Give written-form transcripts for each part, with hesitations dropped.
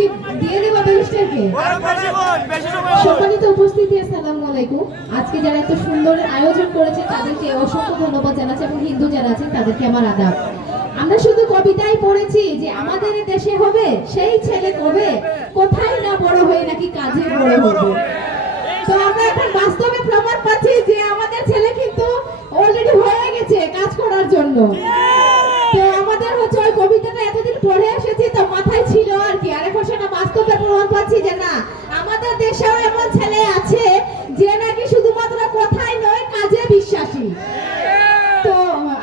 কি দিয়ে দেব ব্যারিস্টারকে? সম্মানিত উপস্থিতি, আসসালামু আলাইকুম। আজকে যারা এত সুন্দর আয়োজন করেছে তাদেরকে অসংখ্য ধন্যবাদ জানাচ্ছি এবং হিন্দু যারা আছেন তাদেরকে আমার আদাব। আমরা শুধু কবিতায় পড়েছি যে আমাদের দেশে হবে সেই ছেলে কবে, কোথায় না বড় হয়ে নাকি কাজে বড় হবে। তো আমরা এখন বাস্তবে প্রমাণ পাচ্ছি যে আমাদের ছেলে কিন্তু অলরেডি হয়ে গেছে কাজ করার জন্য। তো আমাদের হচ্ছে ওই কবিতাটা এতদিন পড়ে এসেছি তো মাথায় ছিল আর কি, আর এখন সেটা বাস্তবে প্রমাণ পাচ্ছি যে না, আমাদের দেশেও এমন ছেলে আছে যে নাকি শুধুমাত্র কথাই নয় কাজে বিশ্বাসী। তো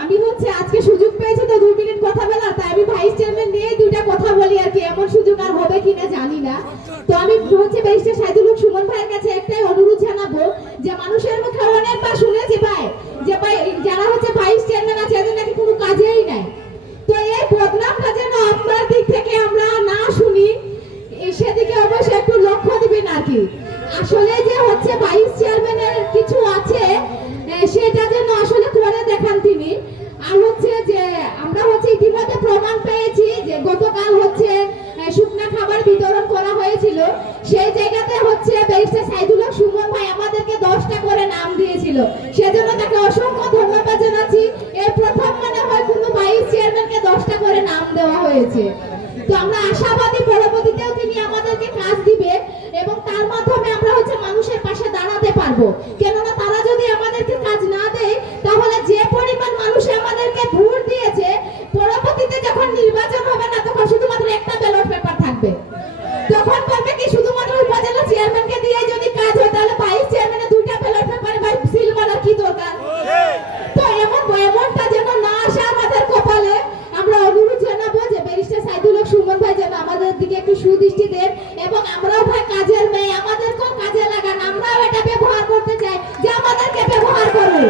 আমি হচ্ছে আজকে সুযোগ পেয়েছি তো 2 মিনিট কথা বলার, তাই আমি ভাইস চেয়ারম্যান নিয়ে দুইটা কথা বলি আর কি, এমন সুযোগ আর হবে কিনা জানি না। তো আমি হচ্ছে ব্যারিস্টার সাইদুল হক সুমন ভাইয়ের কাছে একটাই অনুরোধ জানাবো যে মানুষের মুখে অনেকবার শুনেছি ভাই যে ভাই যারা হচ্ছে ভাইস চেয়ারম্যান আছে এদের নাকি কোনো কাজেই নাই। তো এই বদনামটা যেন আপনার দিক থেকে আমরা না শুনি, সেদিকে অবশ্যই একটু লক্ষ্য দিবেন আর কি। আসলে যে হচ্ছে ভাইস চেয়ারম্যানের কিছু আছে সেটা যেন আসলে করে দেখান তিনি। আর হচ্ছে যে আমরা হচ্ছে ইতিমধ্যে প্রমাণ পেয়েছি যে গতকাল হচ্ছে শুকনা খাবার বিতরণ করা হয়েছিল, সেই জায়গাতে হচ্ছে ব্যারিস্টার সাইদুল হক সুমন ভাই আমাদেরকে 10টা করে নাম দিয়েছিল, সেজন্য তাকে অসংখ্য ধন্যবাদ জানাচ্ছি। এই প্রথম মনে হয় কোনো ভাইস চেয়ারম্যানকে 10টা করে নাম দেওয়া হয়েছে। তো আমরা আশাবাদী পরবর্তীতেও তিনি আমাদেরকে কাজ দিবে এবং তার মাধ্যমে আমরা হচ্ছে মানুষের পাশে দাঁড়াতে পারবো। কেননা তারা যদি আমাদেরকে কাজ না দেয় তাহলে যে পরিমাণ মানুষ আমাদেরকে ভোট দিয়েছে, পরবর্তীতে যখন নির্বাচন হবে না তখন শুধুমাত্র একটা ব্যালট পেপার থাকবে। তখন বলবে কি শুধুমাত্র উপজেলা চেয়ারম্যানকে দিয়ে যদি কাজ হয় তাহলে ভাইস চেয়ারম্যানের 2টা ব্যালট পেপারে ভাই সিল মারার কি দরকার? তো এমনটা যেন না আসে আমাদের কপালে। আমরা অনুরোধ জানাবো যে ব্যারিস্টার সাইদুল হক সুমন ভাই যেন আমাদের দিকে একটু সুদৃষ্টি দেন এবং আমরাও ভাই কাজের মেয়ে, আমাদেরকেও কাজে লাগান, আমরাও এটা ব্যবহার করতে চাই যে আমাদেরকে ব্যবহার করুন।